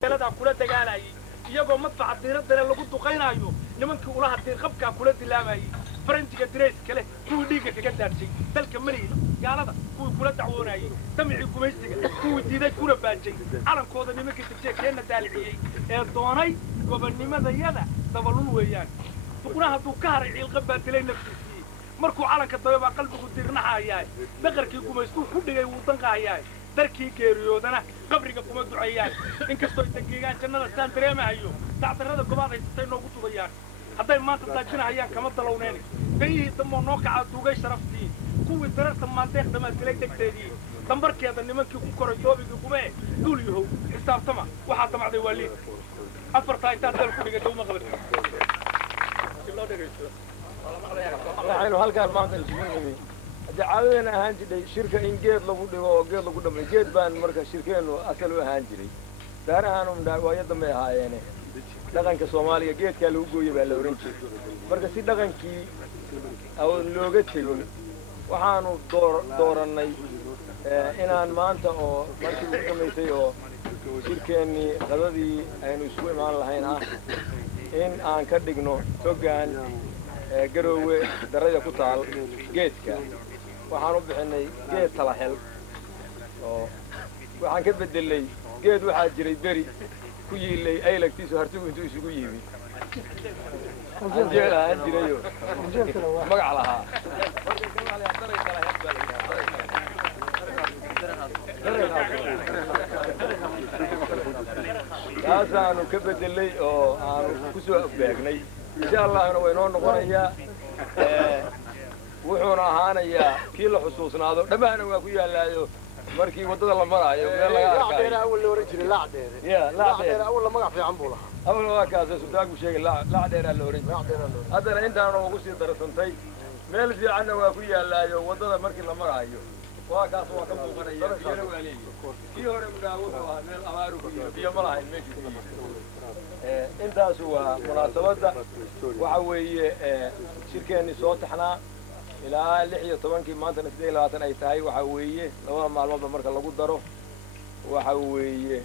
لا كولا دجالاي يجوا مدفع الديرة ده اللي كنتوا قينايو نمنك ولا هالدير خبكة كولا دلاماي فرنتي كدريس كله كل ديجا كجدارسي تلك مري يا هذا كولا دعوناي تمعي كوميستك كل ديدا كولا بانجي على كودا نمك تبتك هنا دالعي الدواني وبني ماذا يلا تبلون ويان تقولها توكار الغبات لين نفسي مركو على كتبه قلبك وديرنا حياي دقركي كوميستو كدغاي ودنقا حياي darkii geeriyoodana qabriga kuma duceeyaan inkastoo deegaan jannada saan dareemayo tacdarada gobaad ay tay noogu tubayaan hadday maanta daajinayaan kama dalowneen bayii damo noo kaca duugay sharaftii kuwii dararta maandeeq dhamaadilay degteedii dambarkeeda nimankii ku koray doobigii kume duul yahow xisaabtama waxaa damacday waaliid afartaa intaa dal ku dhigay dawma qabatay halkaan maanta ismuuqmi عاوزنا هانجي شركة إنجيل لو بدي وجيل لو بدي جيت بان مركز شركة إنه أصله هانجي دار أنا من وايد ما هاي يعني لكن كسوماليا جيت كلو جوي بالورنشي مركز سيد لكن كي أو لوجت تقول وحانو دورنا إن أنا ما أنت أو مركز كم يسيو شركة إني غلطي إنه سوي مع الحين إن أنا كدقنو توجان قروي درجة كتال جيت كا waxaan bixinay geed kala hel oo waxaan ka bedelay geed waxa jiray beri ku yiilay ay lagtiisu hartigu intuu isugu yimi anjeela jirayo magac lahaa taasaan ka bedelay oo aan ku soo afbaagnay insha Allah way noo noqonayaa wuxuuna ahaanayaa kii la xusuusnaado dhamaana waa ku yaalaayo markii wadada la maraayo meel laga arkay laadeer awal loo rajilay laadeer awal la magac fiican buu lahaa awal waa kaas suudaagu sheegay laadeer la oran hadana intaan ugu sii darsantay meel fiicanna waa ku yaalaayo wadada markii la maraayo waa kaas waa ka muuqanaya yara waaleey kii hore mudaawo waa meel amaaru ku yiri biyo ma lahayn meeshii intaas waa munaasabada waxa weeye shirkeeni soo taxnaa ilaa 16 maanta 28 ay tahay waxa weeye laba maalmood marka lagu daro waxa weeye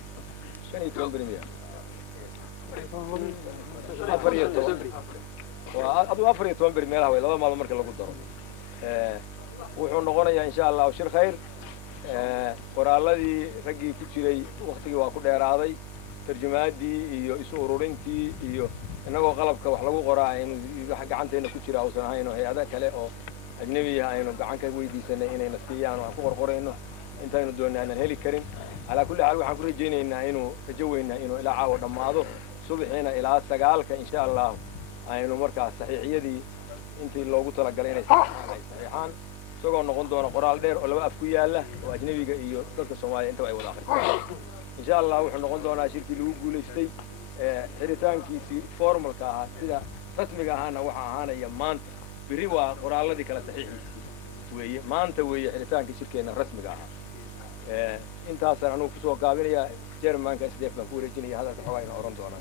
15 بريمير أفريقيا بريمير هاي لaba maalmood marka lagu daro wuxuu noqonayaa insha Allah shir khayr qoraaladii ragii ku jiray waqtigii waa ku dheeraaday tarjumaadii iyo isu ururintii iyo inagoo qalabka wax lagu qoraa in wax gacanteena ku jira oo ahayn hay'adaha kale oo أجنبي هاينو قاعن كويدي سنة إنه نسيان وأكبر قرينه أنت إنه دون أن هلي كريم على كل حال وحن كل جينا إنه جوينا إنه إلى عود ماضو صبحنا إلى سجالك إن شاء الله إنه مركز صحيحية دي أنت لو قلت لك قرينا صحيحان سوق نقول دون قرال دير ولا أفكويا له وأجنبي إيو تلك الصومالي أنت وأي وضعك إن شاء الله وحن نقول دون شركة لوجو لستي حريتان كي فورمال كها كذا رسمي كهانا وحنا يمان بريوا قرالة دي كلا صحيح ويا ما أنت ويا حريتان كشركة رسمي كها أنت أصلا أنا في سوق قابل يا جرمان كسديف بقول جيني هذا الحوائن أورندو أنا